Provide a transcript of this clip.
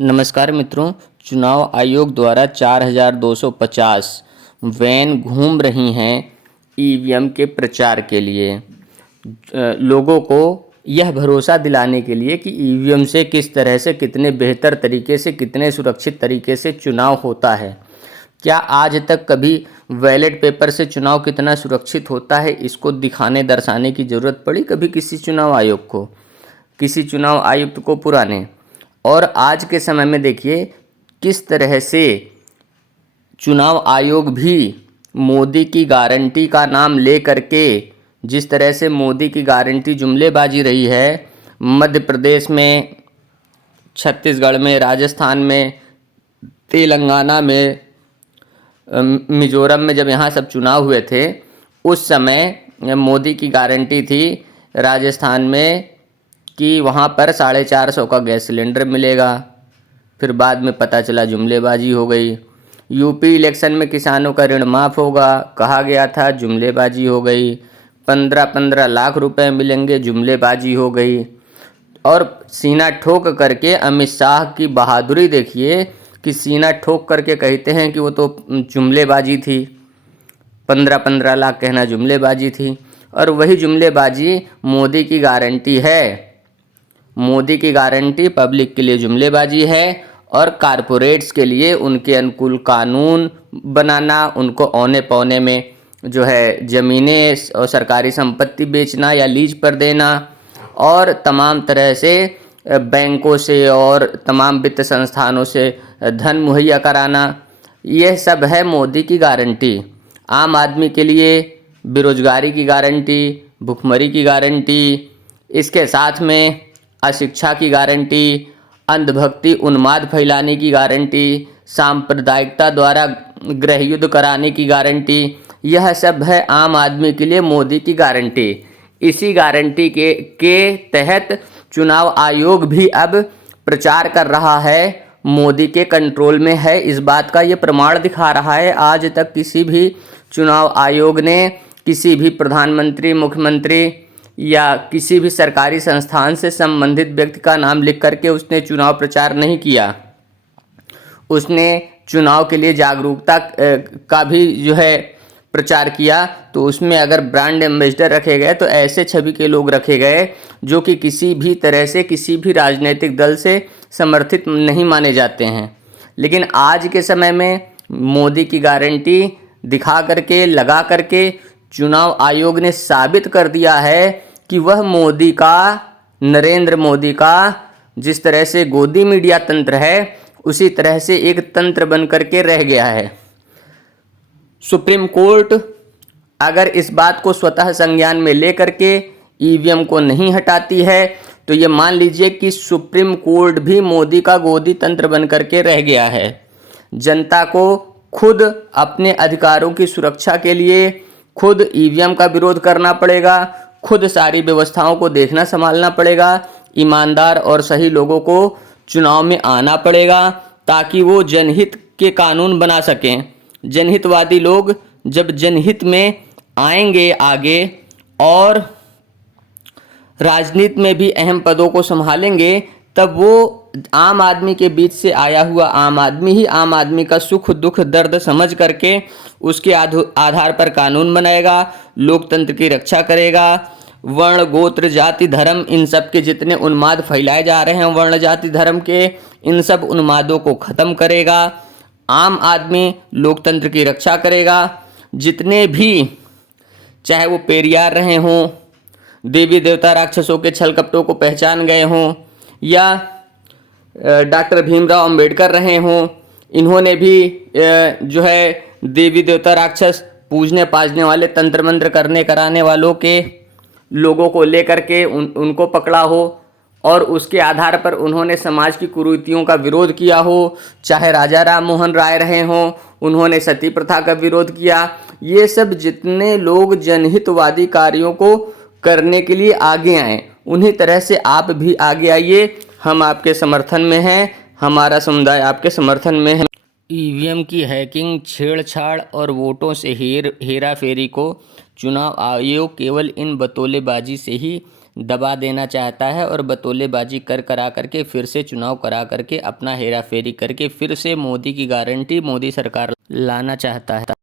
नमस्कार मित्रों, चुनाव आयोग द्वारा 4250 वैन घूम रही हैं ईवीएम के प्रचार के लिए। लोगों को यह भरोसा दिलाने के लिए कि ईवीएम से किस तरह से कितने बेहतर तरीके से कितने सुरक्षित तरीके से चुनाव होता है। क्या आज तक कभी बैलेट पेपर से चुनाव कितना सुरक्षित होता है इसको दिखाने दर्शाने की ज़रूरत पड़ी कभी किसी चुनाव आयोग को, किसी चुनाव आयुक्त को पुराने? और आज के समय में देखिए किस तरह से चुनाव आयोग भी मोदी की गारंटी का नाम ले करके, जिस तरह से मोदी की गारंटी जुमलेबाजी रही है, मध्य प्रदेश में, छत्तीसगढ़ में, राजस्थान में, तेलंगाना में, मिजोरम में, जब यहाँ सब चुनाव हुए थे उस समय मोदी की गारंटी थी राजस्थान में कि वहाँ पर 450 का गैस सिलेंडर मिलेगा। फिर बाद में पता चला जुमलेबाजी हो गई। यूपी इलेक्शन में किसानों का ऋण माफ़ होगा कहा गया था, जुमलेबाजी हो गई। 15-15 लाख रुपए मिलेंगे, जुमलेबाजी हो गई। और सीना ठोक करके अमित शाह की बहादुरी देखिए कि सीना ठोक करके कहते हैं कि वो तो जुमलेबाजी थी, 15-15 लाख कहना जुमलेबाजी थी। और वही जुमलेबाजी मोदी की गारंटी है। मोदी की गारंटी पब्लिक के लिए जुमलेबाजी है और कारपोरेट्स के लिए उनके अनुकूल कानून बनाना, उनको औने पौने में जो है ज़मीनें और सरकारी संपत्ति बेचना या लीज पर देना, और तमाम तरह से बैंकों से और तमाम वित्त संस्थानों से धन मुहैया कराना। यह सब है मोदी की गारंटी। आम आदमी के लिए बेरोजगारी की गारंटी, भुखमरी की गारंटी, इसके साथ में अशिक्षा की गारंटी, अंधभक्ति उन्माद फैलाने की गारंटी, सांप्रदायिकता द्वारा गृह युद्ध कराने की गारंटी, यह सब है आम आदमी के लिए मोदी की गारंटी। इसी गारंटी के तहत चुनाव आयोग भी अब प्रचार कर रहा है, मोदी के कंट्रोल में है। इस बात का ये प्रमाण दिखा रहा है। आज तक किसी भी चुनाव आयोग ने किसी भी प्रधानमंत्री, मुख्यमंत्री या किसी भी सरकारी संस्थान से संबंधित व्यक्ति का नाम लिख करके उसने चुनाव प्रचार नहीं किया। उसने चुनाव के लिए जागरूकता का भी जो है प्रचार किया। तो उसमें अगर ब्रांड एम्बेसडर रखे गए तो ऐसे छवि के लोग रखे गए जो कि किसी भी तरह से किसी भी राजनीतिक दल से समर्थित नहीं माने जाते हैं। लेकिन आज के समय में मोदी की गारंटी दिखा करके, लगा करके चुनाव आयोग ने साबित कर दिया है कि वह मोदी का, नरेंद्र मोदी का जिस तरह से गोदी मीडिया तंत्र है उसी तरह से एक तंत्र बन करके रह गया है। सुप्रीम कोर्ट अगर इस बात को स्वतः संज्ञान में लेकर के ईवीएम को नहीं हटाती है तो ये मान लीजिए कि सुप्रीम कोर्ट भी मोदी का गोदी तंत्र बन करके रह गया है। जनता को खुद अपने अधिकारों की सुरक्षा के लिए खुद ईवीएम का विरोध करना पड़ेगा, खुद सारी व्यवस्थाओं को देखना संभालना पड़ेगा, ईमानदार और सही लोगों को चुनाव में आना पड़ेगा ताकि वो जनहित के कानून बना सकें। जनहितवादी लोग जब जनहित में आएंगे आगे और राजनीति में भी अहम पदों को संभालेंगे तब वो आम आदमी के बीच से आया हुआ आम आदमी ही आम आदमी का सुख दुख दर्द समझ करके उसके आधार पर कानून बनाएगा, लोकतंत्र की रक्षा करेगा। वर्ण, गोत्र, जाति, धर्म, इन सब के जितने उन्माद फैलाए जा रहे हैं वर्ण जाति धर्म के, इन सब उन्मादों को ख़त्म करेगा। आम आदमी लोकतंत्र की रक्षा करेगा। जितने भी, चाहे वो पेरियार रहे हों, देवी देवता राक्षसों के छल कपटों को पहचान गए हों, या डॉक्टर भीमराव अंबेडकर रहे हों, इन्होंने भी जो है देवी देवता राक्षस पूजने पाजने वाले, तंत्र मंत्र करने कराने वालों के लोगों को लेकर के उनको पकड़ा हो और उसके आधार पर उन्होंने समाज की कुरीतियों का विरोध किया हो। चाहे राजा राम मोहन राय रहे हों, उन्होंने सती प्रथा का विरोध किया। ये सब जितने लोग जनहितवादी कार्यों को करने के लिए आगे आए, उन्हीं तरह से आप भी आगे आइए। हम आपके समर्थन में हैं, हमारा समुदाय आपके समर्थन में है। ईवीएम की हैकिंग, छेड़छाड़ और वोटों से हेरा फेरी को चुनाव आयोग केवल इन बतौलेबाजी से ही दबा देना चाहता है और बतौलेबाजी करा करके फिर से चुनाव करा करके अपना हेरा फेरी करके फिर से मोदी की गारंटी मोदी सरकार लाना चाहता है।